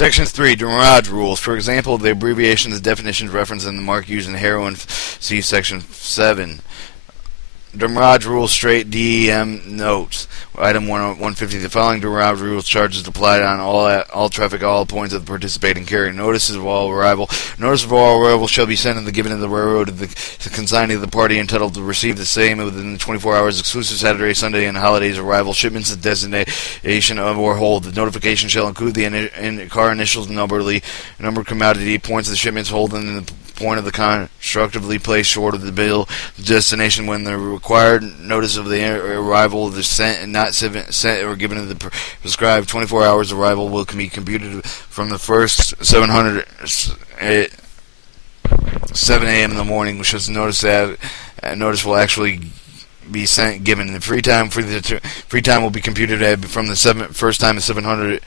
Section 3, Demurrage Rules. For example, the abbreviations and definitions referenced in the mark used in heroin. See Section 7. Demurrage Rules Straight DEM Notes. Item 150. The following demurrage rules charges applied on all traffic, all points of the participating carrier. Notices of all arrival. Notice of all arrival shall be sent and given to the railroad to the consignee of the party entitled to receive the same within 24 hours, exclusive Saturday, Sunday, and holidays arrival, shipments of destination of or hold. The notification shall include the car initials, number commodity, points of the shipments hold, and the point of the constructively placed short of the bill, the destination when the required notice of the arrival of the sent and not sent or given in the prescribed 24 hours arrival will be computed from the first 7 a.m. in the which shows notice that notice will actually be sent given. The free time will be computed from the first time of 700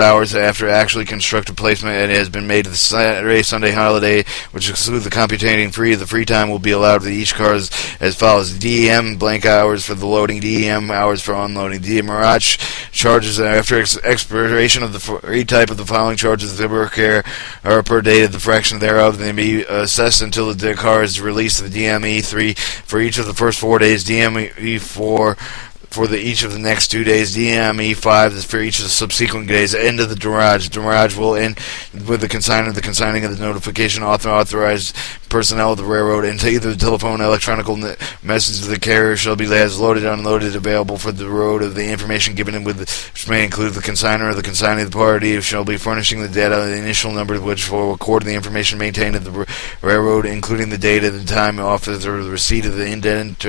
hours after actually constructed placement and it has been made to the Saturday, Sunday holiday, which excludes the computating free. The free time will be allowed for each car as follows: DEM blank hours for the loading, DEM hours for unloading. Demurrage charges after expiration of the free type of the following charges per care or per day of the fraction thereof. They may be assessed until the car is released to the DME 3 for each of the first 4 days, DME 4 for each of the next 2 days, DME 5 for each of the subsequent days. End of the demurrage. Demurrage will end with the consigning of the notification authorized personnel of the railroad into either the telephone or electronic message of the carrier shall be as loaded, unloaded, available for the road of the information given in which may include the consigner or the consignee of the party shall be furnishing the data, the initial number of which will record the information maintained at the railroad, including the date and the time offered or the receipt of the indent,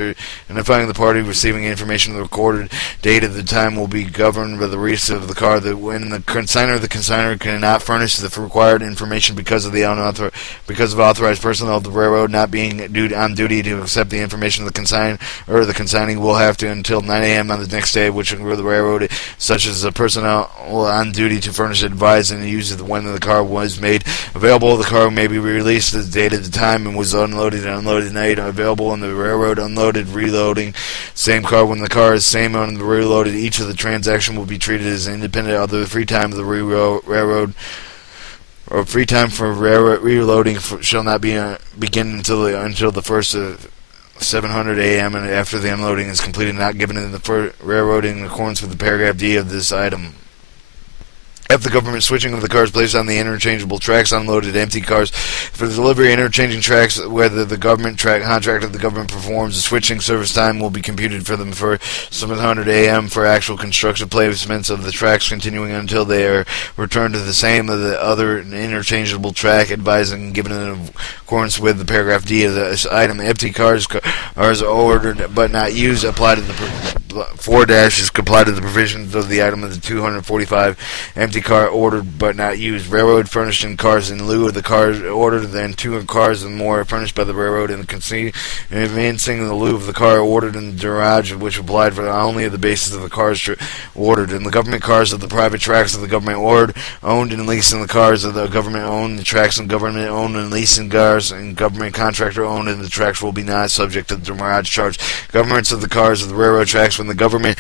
identifying the party receiving information. The recorded date of the time will be governed by the receipt of the car. That when the consigner cannot furnish the required information because of authorized personnel of the railroad not being on duty to accept the information of the consignee or the consignee will have to until 9 a.m. on the next day, which the railroad, such as the personnel on duty to furnish advise and use of when the car was made available. The car may be released at the date of the time and was unloaded and unloaded night available on the railroad. Unloaded, reloading same car when the car is same on the reloaded. Each of the transaction will be treated as independent of the free time of the railroad. Or free time for reloading shall not begin until the first of 700 a.m. and after the unloading is completed, not given in the railroad in accordance with the paragraph D of this item. F. The government switching of the cars placed on the interchangeable tracks, unloaded empty cars. For the delivery of interchanging tracks, whether the government contract of the government performs, the switching service time will be computed for them for 700 a.m. for actual construction placements of the tracks, continuing until they are returned to the same of the other interchangeable track, advising and given in accordance with the paragraph D of this item. Empty cars are ordered but not used. Apply to the 4- is comply to the provisions of the item of the 245. Empty car ordered but not used. Railroad furnished in cars in lieu of the cars ordered, then 2 cars and more furnished by the railroad and advancing in the lieu of the car ordered in the demurrage, which applied for only the basis of the cars ordered. And the government cars of the private tracks of the government owned and leasing the cars of the government owned the tracks and government owned and leasing cars and government contractor owned and the tracks will be not subject to the demurrage charge. Governments of the cars of the railroad tracks when the government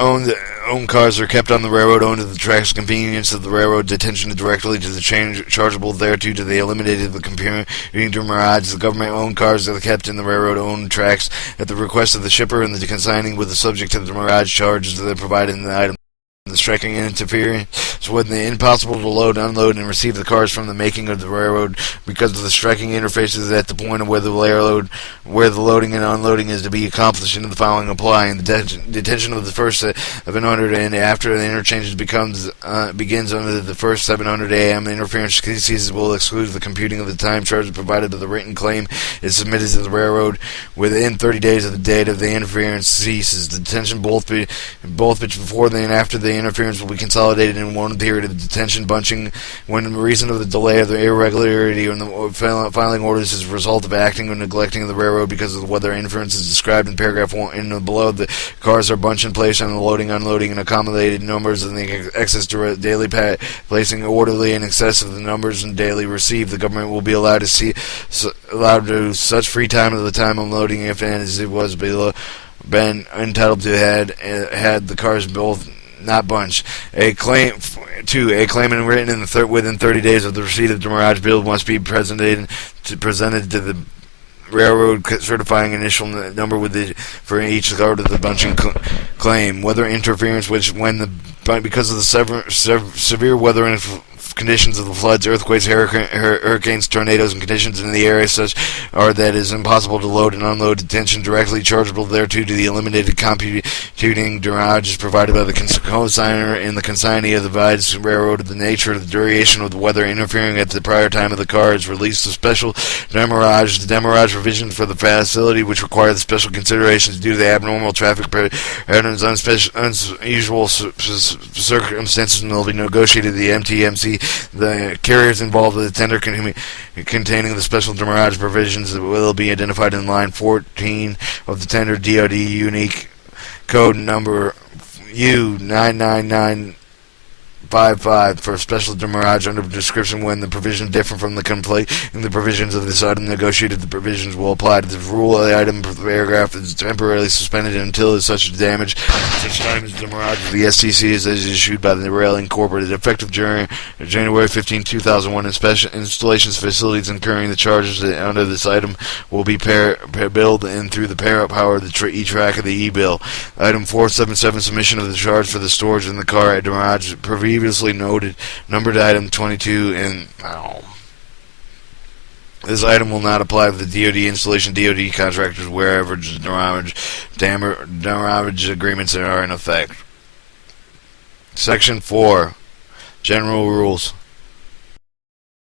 owned cars are kept on the railroad owned to the tracks convenience of the railroad detention directly to the chargeable thereto to the eliminated the computing demurrage. The government owned cars are kept in the railroad owned tracks at the request of the shipper and the consigning with the subject to the demurrage charges that are provided in the item. The striking interference when the impossible to load, unload, and receive the cars from the making of the railroad because of the striking interfaces at the point of where the loading and unloading is to be accomplished in the following applying. The detention of the first 700 and after the interchange begins under the first 700 a.m. The interference ceases will exclude the computing of the time charges provided by the written claim is submitted to the railroad within 30 days of the date of the interference ceases. The detention both before and after the interference will be consolidated in one period of detention. Bunching when the reason of the delay of the irregularity in the filing orders is a result of acting or neglecting of the railroad because of the weather interference is described in paragraph 1 and below. The cars are bunched in place on the loading, unloading, and accommodated numbers and the excess daily placing orderly in excess of the numbers and daily received. The government will be allowed to such free time of the time unloading if and as it was below been entitled to had the cars both not bunched. A claimant written within 30 days of the receipt of the demurrage bill must be presented to the railroad certifying initial number for each car to the bunching claim. Weather interference, because of the severe weather conditions of the floods, earthquakes, hurricanes, tornadoes, and conditions in the area such are that it is impossible to load and unload detention directly chargeable thereto to the eliminated computing demurrage provided by the consignor and the consignee of the divides railroad of the nature of the duration of the weather interfering at the prior time of the car is released to special demurrage. The demurrage provisions for the facility which require the special considerations due to the abnormal traffic patterns, unusual circumstances will be negotiated the MTMC. The carriers involved with the tender containing the special demurrage provisions will be identified in line 14 of the tender DoD unique code number U99955 for special demurrage under description. When the provisions differ from the conflicting the provisions of this item negotiated, the provisions will apply to the rule of the item. The paragraph is temporarily suspended until such damage such time as the demurrage of the STC is issued by the Rail Incorporated. Effective January 15, 2001, installations facilities incurring the charges under this item will be billed and through the power of the e-track of the e-bill. Item 477, submission of the charge for the storage in the car at demurrage previously noted, numbered item 22, and this item will not apply to the DoD installation DoD contractors wherever demurrage agreements are in effect. Section 4, General Rules.